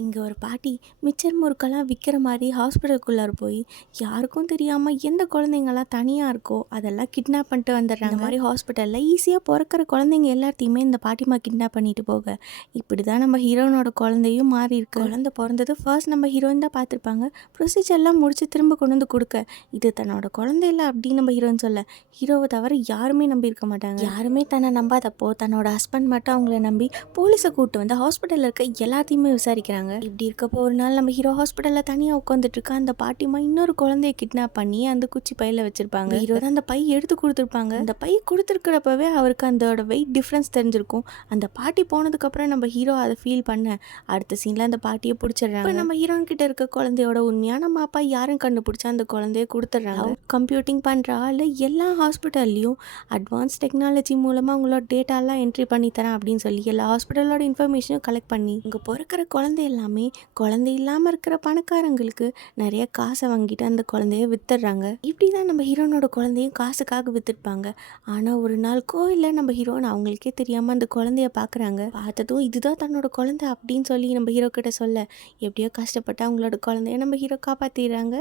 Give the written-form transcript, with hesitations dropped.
இங்கே ஒரு பாட்டி மிச்சர் முறுக்கெல்லாம் விற்கிற மாதிரி ஹாஸ்பிட்டலுக்குள்ளார போய் யாருக்கும் தெரியாமல் எந்த குழந்தைங்கள்லாம் தனியாக இருக்கோ அதெல்லாம் கிட்னாப் பண்ணிட்டு வந்துடுறாங்க. இந்த மாதிரி ஹாஸ்பிட்டலில் ஈஸியாக பிறக்கிற குழந்தைங்க எல்லாத்தையுமே இந்த பாட்டிமா கிட்னாப் பண்ணிட்டு போக இப்படி தான் நம்ம ஹீரோனோட குழந்தையும் மாறி இருக்கு. குழந்தை பிறந்தது ஃபர்ஸ்ட் நம்ம ஹீரோயின் தான் பார்த்துருப்பாங்க. ப்ரொசீஜர்லாம் முடிச்சு திரும்ப கொண்டு வந்து கொடுக்க இது தன்னோட குழந்தை இல்லை அப்படின்னு நம்ம ஹீரோயின் சொல்ல ஹீரோவை தவிர யாருமே நம்பி இருக்க மாட்டாங்க. யாருமே தன்னை நம்பாதப்போ தன்னோட ஹஸ்பண்ட் மட்டும் அவங்கள நம்பி போலீஸை கூப்பிட்டு வந்து ஹாஸ்பிட்டலில் இருக்க எல்லாத்தையுமே விசாரிக்கிறாங்க. இப்படி இருக்கப்போ ஒரு நாள் நம்ம ஹீரோ ஹாஸ்பிட்டலில் தனியாக உட்காந்துட்டு இருக்கா. அந்த பாட்டிமா இன்னொரு குழந்தைய கிட்னாப் பண்ணி அந்த குச்சி பையில வச்சிருப்பாங்க. ஹீரோ தான் அந்த பை எடுத்து கொடுத்துருப்பாங்க. அந்த பை கொடுத்துருக்கிறப்பவே அவருக்கு அதோட வெயிட் டிஃப்ரென்ஸ் தெரிஞ்சிருக்கும். அந்த பாட்டி போனதுக்கப்புறம் நம்ம ஹீரோ அதை ஃபீல் பண்ண அடுத்த சீனில் அந்த பாட்டியை பிடிச்சிடுறாங்க. இப்போ நம்ம ஹீரோன் கிட்ட இருக்க குழந்தையோட உண்மையான நம்ம அப்பா யாரும் கண்டுபிடிச்சா அந்த குழந்தைய கொடுத்துட்றாங்க. கம்ப்யூட்டிங் பண்ணுற ஆள் எல்லா ஹாஸ்பிட்டல்லையும் அட்வான்ஸ் டெக்னாலஜி மூலமாக அவங்களோட டேட்டாலாம் என்ட்ரி பண்ணி தரேன் அப்படின்னு சொல்லி எல்லா ஹாஸ்பிட்டலோட இன்ஃபர்மேஷனும் கலெக்ட் பண்ணி இங்கே பிறக்கிற குழந்தை எல்லாமே குழந்தை இல்லாமல் இருக்கிற பணக்காரங்களுக்கு நிறைய காசை வாங்கிட்டு அந்த குழந்தைய வித்துடுறாங்க. இப்படி தான் நம்ம ஹீரோனோட குழந்தையும் காசுக்காக வித்துருப்பாங்க. ஆனால் ஒரு நாள் கோயிலில் நம்ம ஹீரோன் அவங்களுக்கே தெரியாமல் அந்த குழந்தைய பார்க்குறாங்க. பார்த்ததும் இதுதான் தன்னோட குழந்தை அப்படின்னு சொல்லி நம்ம ஹீரோ கிட்ட சொல்ல எப்படியோ கஷ்டப்பட்டு அவங்களோட குழந்தைய நம்ம ஹீரோ காப்பாற்றிடுறாங்க.